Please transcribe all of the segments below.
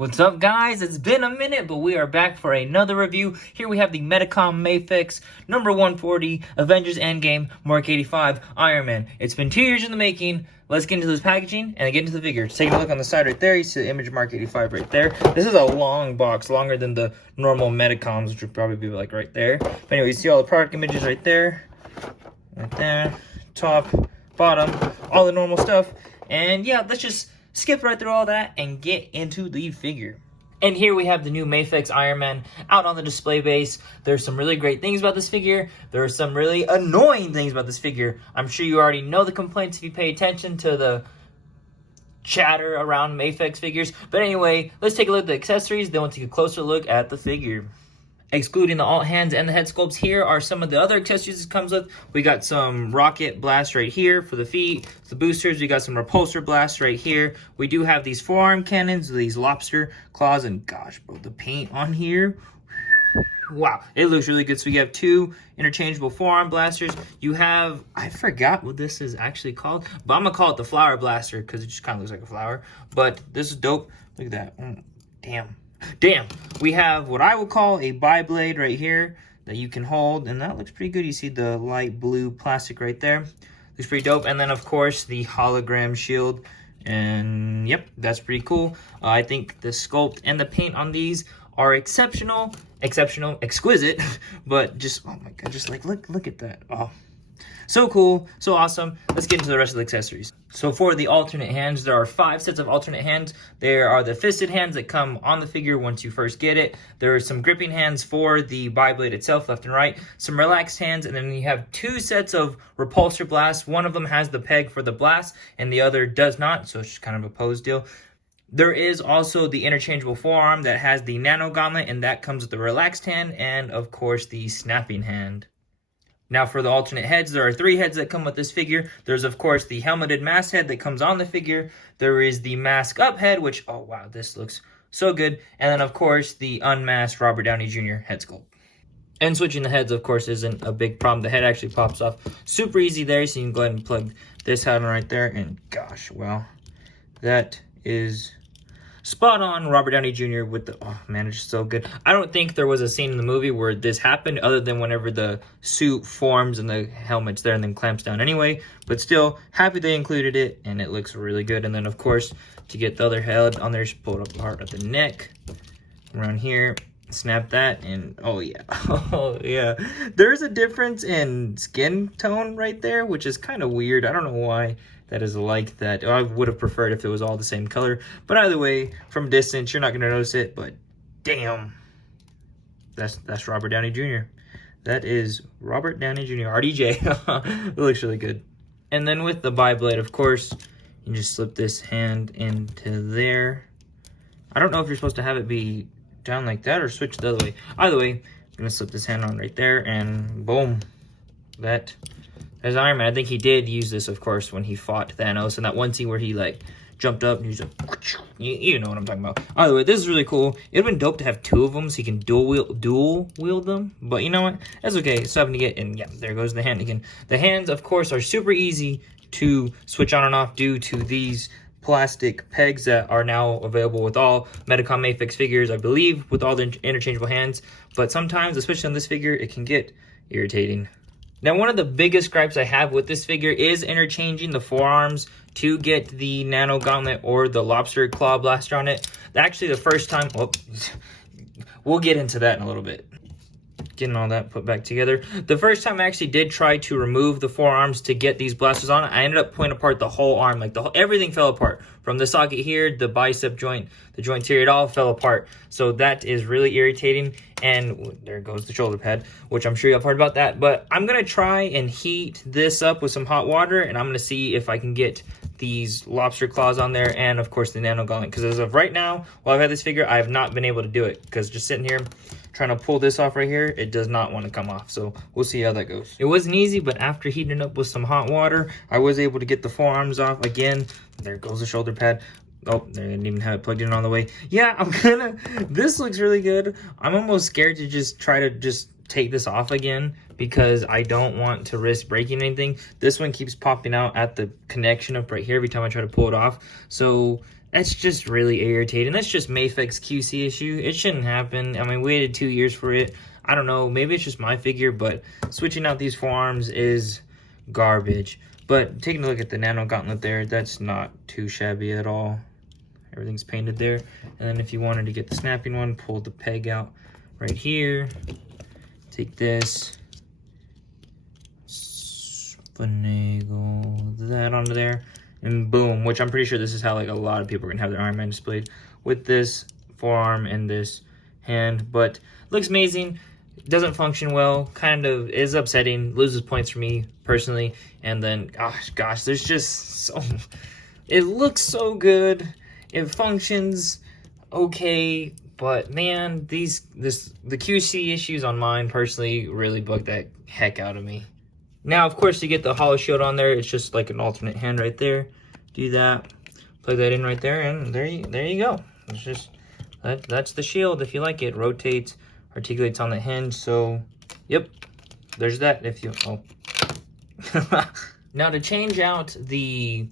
What's up, guys? It's been a minute, but we are back for another review. Here we have the Medicom Mafex number 140 Avengers Endgame Mark 85 Iron Man. It's been 2 years in the making. Let's get into this packaging and get into the figure. Take a look on the side right there. You see the image Mark 85 right there. This is a long box, longer than the normal Medicoms, which would probably be like right there. But anyway, you see all the product images right there, top, bottom, all the normal stuff. And yeah, let's just skip right through all that and get into the figure. And here we have the new Mafex Iron Man out on the display base. There's some really great things about this figure. There are some really annoying things about this figure. I'm sure you already know the complaints if you pay attention to the chatter around Mafex figures. But anyway, let's take a look at the accessories, then we'll take a closer look at the figure. Excluding the alt hands and the head sculpts, here are some of the other accessories it comes with. We got some rocket blast right here for the feet, the boosters. We got some repulsor blasts right here. We do have these forearm cannons, these lobster claws, and gosh, bro, the paint on here. Wow, it looks really good. So you have two interchangeable forearm blasters. You have, I forgot what this is actually called, but I'm gonna call it the flower blaster because it just kind of looks like a flower. But this is dope. Look at that. Damn, we have what I would call a bi-blade right here that you can hold, and that looks pretty good. You see the light blue plastic right there. Looks pretty dope. And then, of course, the hologram shield. And, yep, that's pretty cool. I think the sculpt and the paint on these are exceptional, exquisite, but just, oh my god, just like, look at that. Oh, so cool, so awesome. Let's get into the rest of the accessories. So for the alternate hands, there are 5 sets of alternate hands. There are the fisted hands that come on the figure once you first get it. There are some gripping hands for the bi-blade itself, left and right. Some relaxed hands, and then you have 2 sets of repulsor blasts. One of them has the peg for the blast, and the other does not, so it's just kind of a pose deal. There is also the interchangeable forearm that has the nano gauntlet, and that comes with the relaxed hand, and of course the snapping hand. Now for the alternate heads, there are 3 heads that come with this figure. There's, of course, the helmeted mask head that comes on the figure. There is the mask up head, which, oh wow, this looks so good. And then, of course, the unmasked Robert Downey Jr. head sculpt. And switching the heads, of course, isn't a big problem. The head actually pops off super easy there, so you can go ahead and plug this head on right there. And gosh, well, that is spot on Robert Downey Jr. with the, oh man, it's just so good. I don't think there was a scene in the movie where this happened other than whenever the suit forms and the helmet's there and then clamps down anyway. But still, happy they included it, and it looks really good. And then, of course, to get the other head on there, just pull it apart at the neck, around here, snap that, and oh yeah, oh yeah. There's a difference in skin tone right there, which is kind of weird. I don't know why that is like that. I would have preferred if it was all the same color, but either way, from a distance, you're not going to notice it. But damn, that's Robert Downey Jr. That is Robert Downey Jr. RDJ. It looks really good. And then with the bi-blade, of course, you just slip this hand into there. I don't know if you're supposed to have it be down like that or switch the other way. Either way, I'm gonna slip this hand on right there, and boom, that is Iron Man. I think he did use this, of course, when he fought Thanos, and that one scene where he like jumped up and he's like, you know what I'm talking about. Either way, this is really cool. It'd been dope to have 2 of them so he can dual wield them, but you know what? That's okay. It's something to get. And yeah, there goes the hand again. The hands, of course, are super easy to switch on and off due to these plastic pegs that are now available with all Medicom Mafex figures, I believe, with all the interchangeable hands. But sometimes, especially on this figure, it can get irritating. Now, one of the biggest gripes I have with this figure is interchanging the forearms to get the nano gauntlet or the lobster claw blaster on it. Actually, the first time, well, we'll get into that in a little bit. Getting all that put back together. The first time I actually did try to remove the forearms to get these blasters on, I ended up pulling apart the whole arm. Like everything fell apart. From the socket here, the bicep joint, the joint here, it all fell apart. So that is really irritating. And there goes the shoulder pad, which I'm sure you've heard about that. But I'm going to try and heat this up with some hot water, and I'm going to see if I can get these lobster claws on there, and of course the nano gauntlet. Because as of right now, while I've had this figure, I have not been able to do it. Because just sitting here, trying to pull this off right here, it does not want to come off. So we'll see how that goes. It wasn't easy, but after heating it up with some hot water, I was able to get the forearms off. Again, there goes the shoulder pad. Oh, they didn't even have it plugged in all the way. Yeah, this looks really good. I'm almost scared to just try to take this off again because I don't want to risk breaking anything. This one keeps popping out at the connection up right here every time I try to pull it off. So That's just really irritating. That's just Mafex QC issue. It shouldn't happen. I mean, we waited 2 years for it. I don't know. Maybe it's just my figure, but switching out these forearms is garbage. But taking a look at the nano gauntlet there, that's not too shabby at all. Everything's painted there. And then if you wanted to get the snapping one, pull the peg out right here. Take this, finagle that onto there, and boom, which I'm pretty sure this is how like a lot of people are gonna have their Iron Man displayed, with this forearm and this hand. But looks amazing. Doesn't function well, kind of is upsetting, loses points for me personally. And then gosh, there's just so, it looks so good, it functions okay, but man, the QC issues on mine personally really bugged that heck out of me. Now, of course, to get the hollow shield on there, it's just like an alternate hand right there. Do that, plug that in right there, and there you go. It's just that's the shield. If you like it, rotates, articulates on the hinge. So, yep, there's that. If you now to change out the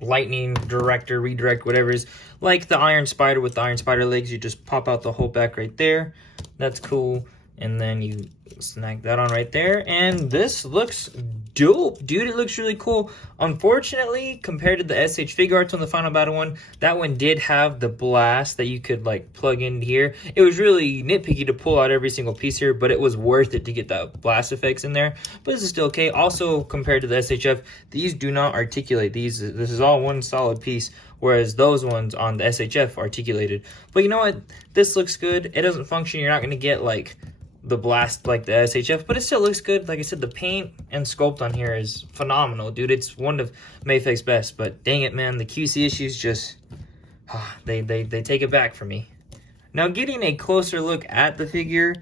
lightning director, redirect, whatever it is, like the Iron Spider with the Iron Spider legs, you just pop out the whole back right there. That's cool. And then you snag that on right there, and this looks dope, dude. It looks really cool. Unfortunately, compared to the SH Figure Arts on the Final Battle one, that one did have the blast that you could like plug in here. It was really nitpicky to pull out every single piece here, but it was worth it to get that blast effects in there. But this is still okay. Also, compared to the SHF, these do not articulate. This is all one solid piece, whereas those ones on the SHF articulated. But you know what? This looks good. It doesn't function. You're not going to get like the blast like the SHF, but it still looks good. Like I said, the paint and sculpt on here is phenomenal, dude. It's one of Mafex's best, but dang it, man, the QC issues just they take it back for me. Now, getting a closer look at the figure,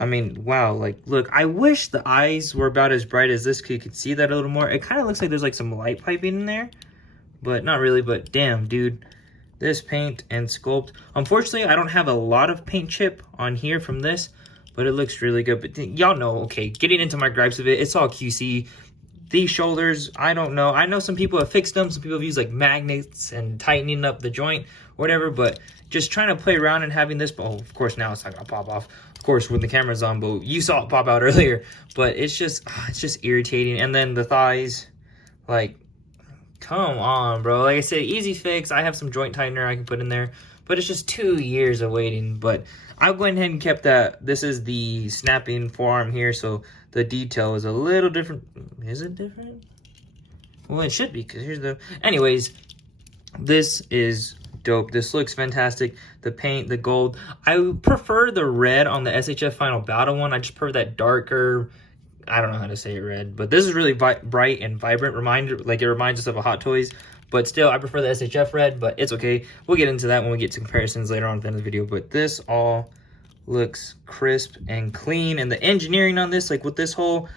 I mean, wow, like, look, I wish the eyes were about as bright as this, so you could see that a little more. It kind of looks like there's like some light piping in there, but not really. But damn, dude, this paint and sculpt. Unfortunately, I don't have a lot of paint chip on here from this, but it looks really good. But y'all know, okay, getting into my gripes of it, it's all QC. These shoulders, I don't know. I know some people have fixed them. Some people have used like magnets and tightening up the joint, whatever. But just trying to play around and having this, oh, of course now it's not gonna pop off. Of course, when the camera's on, but you saw it pop out earlier. But it's just irritating. And then the thighs, like, come on, bro. Like I said, easy fix. I have some joint tightener I can put in there, but it's just 2 years of waiting. But I went ahead and kept that. This is the snapping forearm here, so the detail is a little different. Is it different? Well, it should be, because here's the... Anyways, this is dope. This looks fantastic. The paint, the gold. I prefer the red on the SHF Final Battle one. I just prefer that darker... I don't know how to say it, red, but this is really bright and vibrant. It reminds us of a Hot Toys, but still, I prefer the SHF red, but it's okay. We'll get into that when we get to comparisons later on at the end of the video, but this all looks crisp and clean, and the engineering on this, like with this whole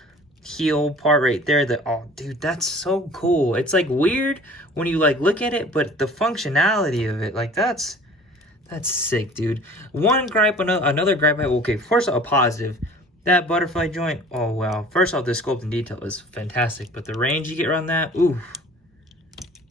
heel part right there, oh, dude, that's so cool. It's like weird when you like look at it, but the functionality of it, like that's sick, dude. One gripe, another gripe, okay, first a positive. That butterfly joint, oh wow. First off, the sculpt and detail is fantastic, but the range you get around that, ooh,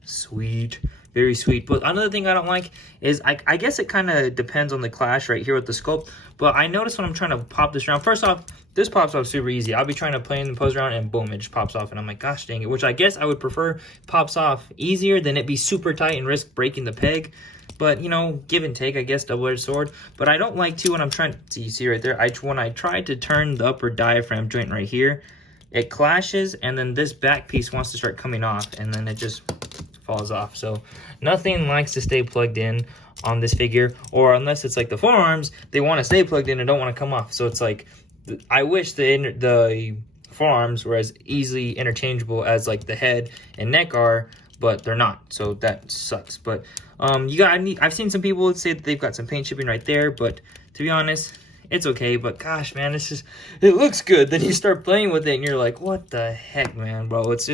sweet, very sweet. But another thing I don't like is, I guess it kind of depends on the clash right here with the sculpt, but I notice when I'm trying to pop this around, first off, this pops off super easy. I'll be trying to play and pose around and boom, it just pops off, and I'm like, gosh dang it, which I guess I would prefer pops off easier than it be super tight and risk breaking the peg. But, you know, give and take, I guess, double-edged sword. But I don't like to when I'm trying to, you see right there, when I try to turn the upper diaphragm joint right here, it clashes, and then this back piece wants to start coming off, and then it just falls off. So nothing likes to stay plugged in on this figure, or unless it's like the forearms, they want to stay plugged in and don't want to come off. So it's like, I wish the forearms were as easily interchangeable as like the head and neck are, but they're not, so that sucks. But I've seen some people say that they've got some paint chipping right there, but to be honest, it's okay. But gosh, man, it looks good. Then you start playing with it and you're like, what the heck, man, bro? It's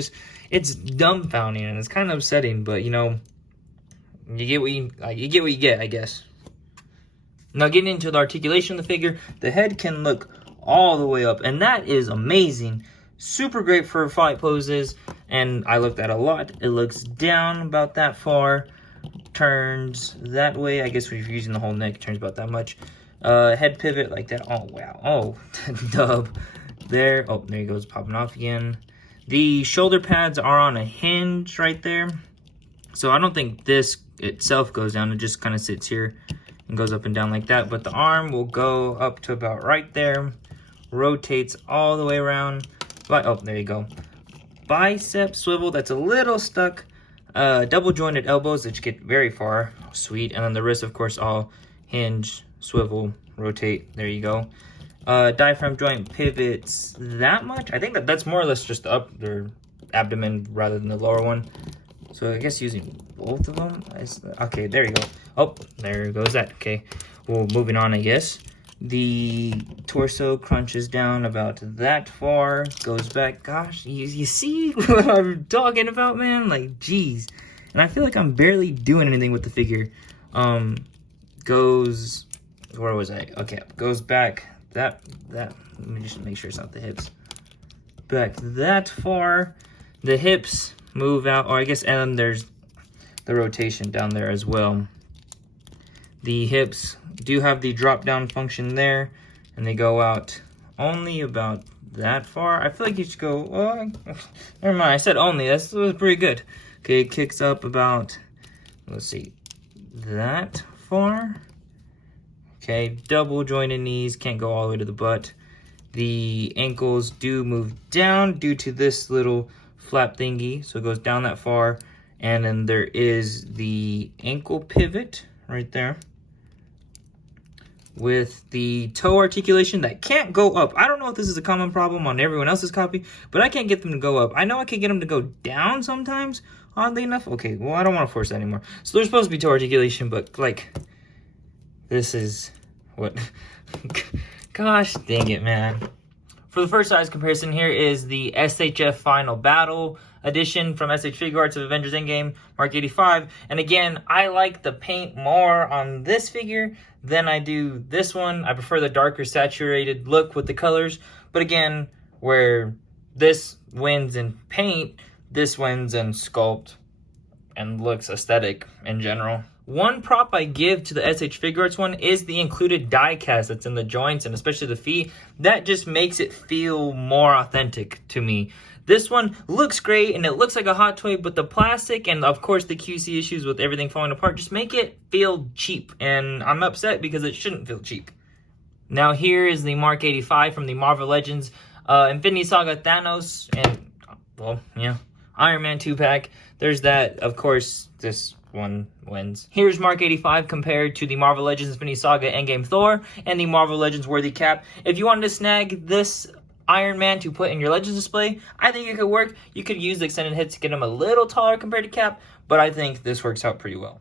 dumbfounding and it's kind of upsetting, but you know, you get what you get, I guess. Now, getting into the articulation of the figure, the head can look all the way up, and that is amazing. Super great for fight poses, and I looked at a lot. It looks down about that far. turns that way. I guess if you're using the whole neck, it turns about that much. Head pivot like that. Oh, wow. Oh, dub there. Oh, there he goes, popping off again. The shoulder pads are on a hinge right there. So I don't think this itself goes down. It just kind of sits here and goes up and down like that. But the arm will go up to about right there. Rotates all the way around. But, oh, there you go. Bicep swivel, that's a little stuck. Double jointed elbows that you get very far. Oh, sweet. And then the wrists, of course, all hinge, swivel, rotate. There you go. Diaphragm joint pivots that much. I think that's more or less just their abdomen rather than the lower one. So I guess using both of them. Okay, there you go. Oh, there goes that. Okay, well, moving on, I guess. The torso crunches down about that far, goes back. Gosh, you see what I'm talking about, man? Like, geez. And I feel like I'm barely doing anything with the figure. Goes, where was I? Okay, goes back that. Let me just make sure it's not the hips. Back that far. The hips move out, or I guess, and there's the rotation down there as well. The hips do have the drop down function there, and they go out only about that far. I feel like you should go, oh, never mind, I said only, that was pretty good. Okay, it kicks up about, let's see, that far. Okay, double jointed knees, can't go all the way to the butt. The ankles do move down due to this little flap thingy, so it goes down that far. And then there is the ankle pivot right there with the toe articulation that can't go up. I don't know if this is a common problem on everyone else's copy, but I can't get them to go up. I know I can get them to go down sometimes, oddly enough. Okay, well, I don't want to force that anymore. So there's supposed to be toe articulation, but like, this is what, gosh dang it, man. For the first size comparison, here is the SHF Final Battle edition from SH Figuarts of Avengers Endgame, Mark 85. And again, I like the paint more on this figure than I do this one. I prefer the darker saturated look with the colors. But again, where this wins in paint, this wins in sculpt and looks aesthetic in general. One prop I give to the SH Figuarts one is the included die cast that's in the joints and especially the feet. That just makes it feel more authentic to me. This one looks great and it looks like a hot toy, but the plastic and of course the QC issues with everything falling apart just make it feel cheap. And I'm upset because it shouldn't feel cheap. Now here is the Mark 85 from the Marvel Legends Infinity Saga Thanos and, well, yeah, Iron Man 2-pack. There's that, of course, this one wins. Here's Mark 85 compared to the Marvel Legends Infinity Saga Endgame Thor and the Marvel Legends Worthy Cap. If you wanted to snag this Iron Man to put in your Legends display, I think it could work. You could use the extended head to get him a little taller compared to Cap, but I think this works out pretty well.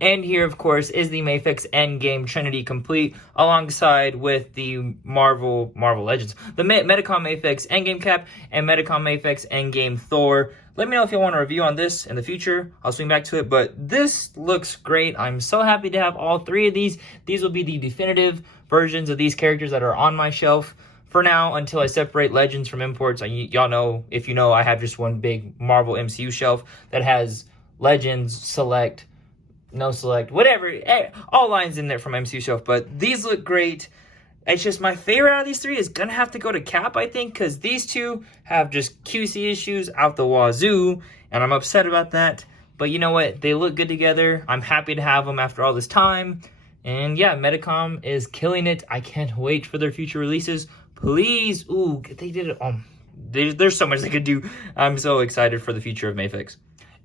And here, of course, is the Mafex Endgame Trinity complete, alongside with the Marvel Legends, the Medicom Mafex Endgame Cap and Medicom Mafex Endgame Thor. Let me know if you want a review on this in the future. I'll swing back to it, but this looks great. I'm so happy to have all three of these. These will be the definitive versions of these characters that are on my shelf for now until I separate Legends from imports. Y'all know, if you know, I have just one big Marvel MCU shelf that has Legends, Select, No Select, whatever, all lines in there from MCU shelf, but these look great. It's just my favorite out of these three is gonna have to go to Cap, I think, because these two have just QC issues out the wazoo, and I'm upset about that. But you know what? They look good together. I'm happy to have them after all this time. And yeah, Medicom is killing it. I can't wait for their future releases. Please, ooh, they did it. There's so much they could do. I'm so excited for the future of Mafex.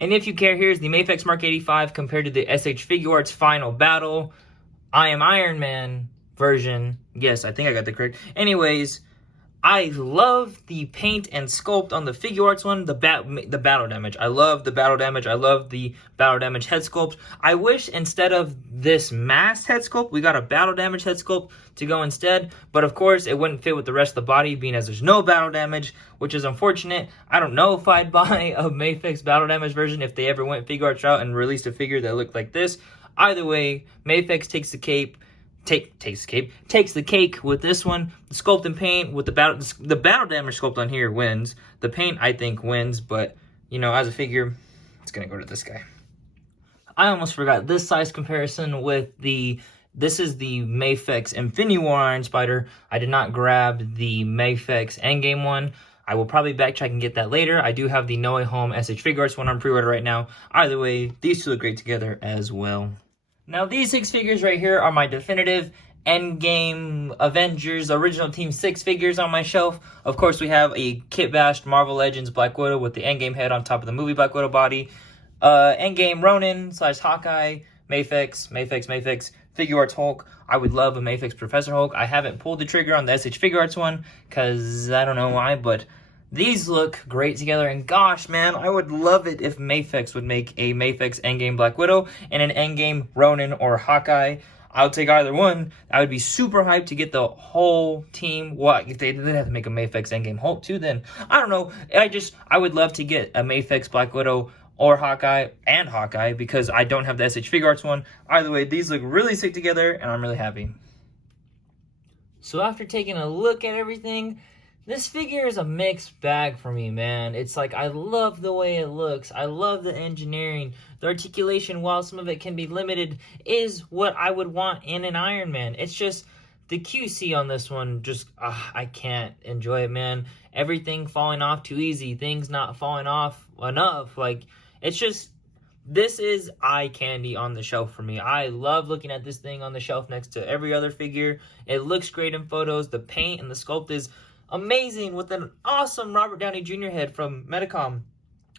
And if you care, here's the Mafex Mark 85 compared to the SH Figuarts Final Battle I Am Iron Man version. Yes, I think I got that correct. Anyways, I love the paint and sculpt on the Figuarts one, the battle damage. I love the battle damage. I love the battle damage head sculpt. I wish instead of this masked head sculpt, we got a battle damage head sculpt to go instead. But of course, it wouldn't fit with the rest of the body, being as there's no battle damage, which is unfortunate. I don't know if I'd buy a Mafex battle damage version if they ever went Figuarts route and released a figure that looked like this. Either way, Mafex takes the cake. Takes the cake with this one. The sculpt and paint with the battle damage sculpt on here wins. The paint, I think, wins, but you know, as a figure, it's gonna go to this guy. I almost forgot this size comparison with this is the Mafex Infinity War Iron Spider. I did not grab the Mafex Endgame one. I will probably backtrack and get that later. I do have the No Way Home SH Figure Arts one on pre-order right now. Either way, these two look great together as well. Now, these 6 figures right here are my definitive Endgame Avengers Original Team 6 figures on my shelf. Of course, we have a kit bashed Marvel Legends Black Widow with the Endgame head on top of the movie Black Widow body. Endgame Ronin / Hawkeye, Mafex, Figure Arts Hulk. I would love a Mafex Professor Hulk. I haven't pulled the trigger on the SH Figure Arts one, because I don't know why, but these look great together, and gosh, man, I would love it if Mafex would make a Mafex Endgame Black Widow and an Endgame Ronin or Hawkeye. I'll take either one. I would be super hyped to get the whole team. What if they have to make a Mafex Endgame Hulk too? Then I don't know. I would love to get a Mafex Black Widow or Hawkeye because I don't have the SH Figure Arts one. Either way, these look really sick together, and I'm really happy. So after taking a look at everything, this figure is a mixed bag for me, man. It's like, I love the way it looks. I love the engineering. The articulation, while some of it can be limited, is what I would want in an Iron Man. It's just, the QC on this one, just, I can't enjoy it, man. Everything falling off too easy. Things not falling off enough. Like, it's just, this is eye candy on the shelf for me. I love looking at this thing on the shelf next to every other figure. It looks great in photos. The paint and the sculpt is amazing with an awesome Robert Downey Jr. head from Medicom.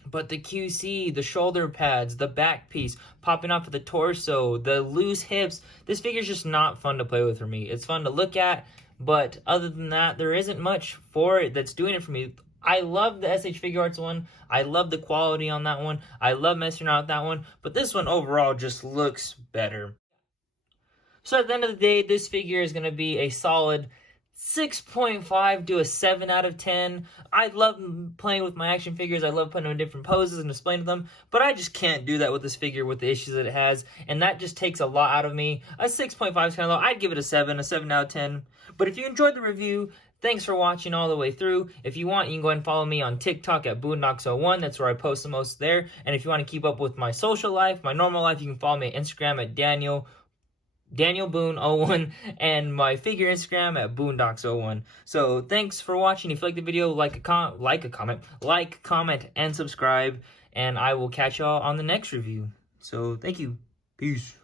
But the QC, the shoulder pads, the back piece, popping off of the torso, the loose hips, this figure's just not fun to play with for me. It's fun to look at, but other than that, there isn't much for it that's doing it for me. I love the SH Figure Arts one. I love the quality on that one. I love messing around with that one. But this one overall just looks better. So at the end of the day, this figure is going to be a solid 6.5 to a 7 out of 10. I love playing with my action figures. I love putting them in different poses and displaying them. But I just can't do that with this figure with the issues that it has. And that just takes a lot out of me. A 6.5 is kind of low. I'd give it a 7 out of 10. But if you enjoyed the review, thanks for watching all the way through. If you want, you can go ahead and follow me on TikTok at Boondocks01. That's where I post the most there. And if you want to keep up with my social life, my normal life, you can follow me on Instagram at Daniel Boone01 and my figure Instagram at Boondocks01. So thanks for watching. If you like the video, like, comment, and subscribe. And I will catch y'all on the next review. So thank you. Peace.